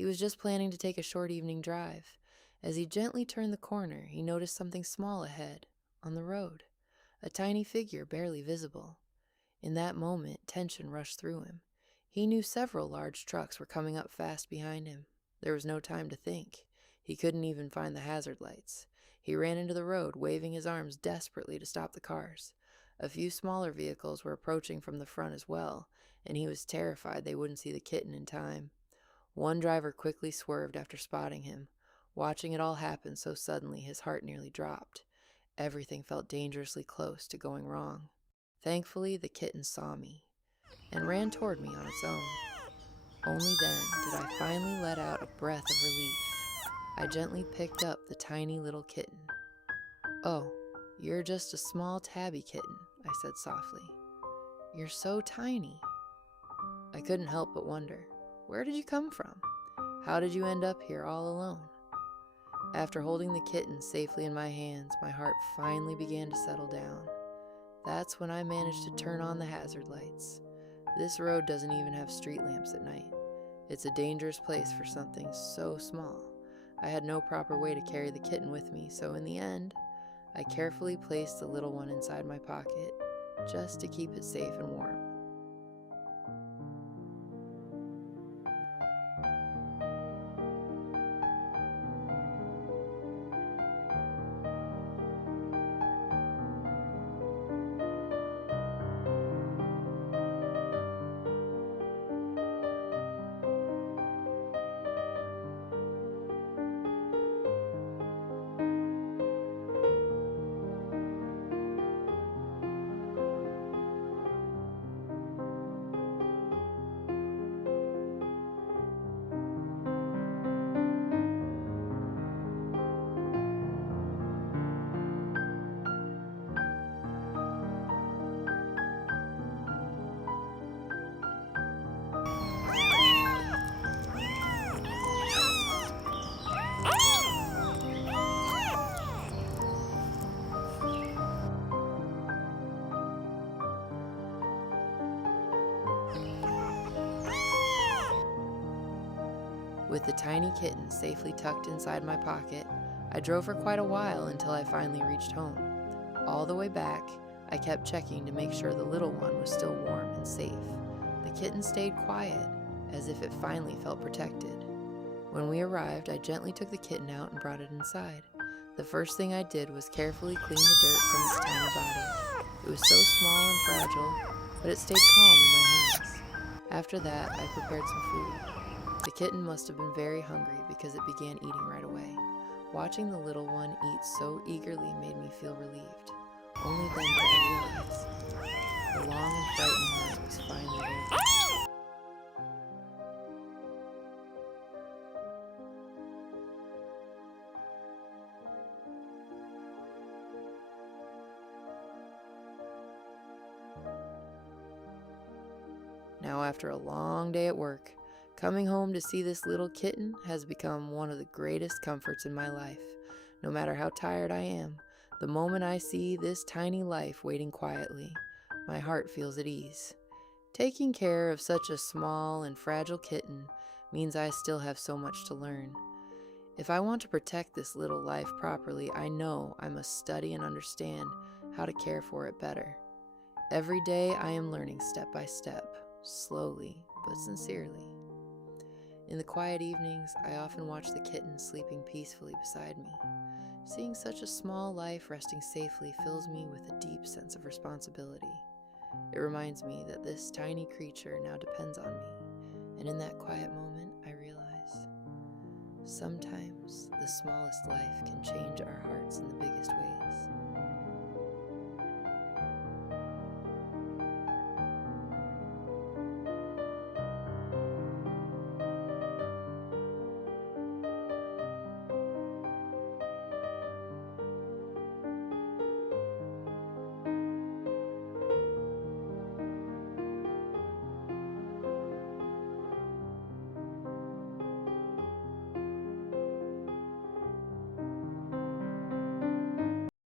He was just planning to take a short evening drive. As he gently turned the corner, he noticed something small ahead, on the road, a tiny figure barely visible. In that moment, tension rushed through him. He knew several large trucks were coming up fast behind him. There was no time to think. He couldn't even find the hazard lights. He ran into the road, waving his arms desperately to stop the cars. A few smaller vehicles were approaching from the front as well, and he was terrified they wouldn't see the kitten in time. One driver quickly swerved after spotting him. Watching it all happen so suddenly, his heart nearly dropped. Everything felt dangerously close to going wrong. Thankfully, the kitten saw me and ran toward me on its own. Only then did I finally let out a breath of relief. I gently picked up the tiny little kitten. "Oh, you're just a small tabby kitten," I said softly. "You're so tiny." I couldn't help but wonder, where did you come from? How did you end up here all alone? After holding the kitten safely in my hands, my heart finally began to settle down. That's when I managed to turn on the hazard lights. This road doesn't even have street lamps at night. It's a dangerous place for something so small. I had no proper way to carry the kitten with me, so in the end, I carefully placed the little one inside my pocket, just to keep it safe and warm. With the tiny kitten safely tucked inside my pocket, I drove for quite a while until I finally reached home. All the way back, I kept checking to make sure the little one was still warm and safe. The kitten stayed quiet, as if it finally felt protected. When we arrived, I gently took the kitten out and brought it inside. The first thing I did was carefully clean the dirt from its tiny body. It was so small and fragile, but it stayed calm in my hands. After that, I prepared some food. The kitten must have been very hungry because it began eating right away. Watching the little one eat so eagerly made me feel relieved. Only then did I realize the long and frightening night was finally over. Now, after a long day at work, coming home to see this little kitten has become one of the greatest comforts in my life. No matter how tired I am, the moment I see this tiny life waiting quietly, my heart feels at ease. Taking care of such a small and fragile kitten means I still have so much to learn. If I want to protect this little life properly, I know I must study and understand how to care for it better. Every day I am learning step by step, slowly but sincerely. In the quiet evenings, I often watch the kitten sleeping peacefully beside me. Seeing such a small life resting safely fills me with a deep sense of responsibility. It reminds me that this tiny creature now depends on me, and in that quiet moment, I realize sometimes the smallest life can change our hearts in the biggest ways.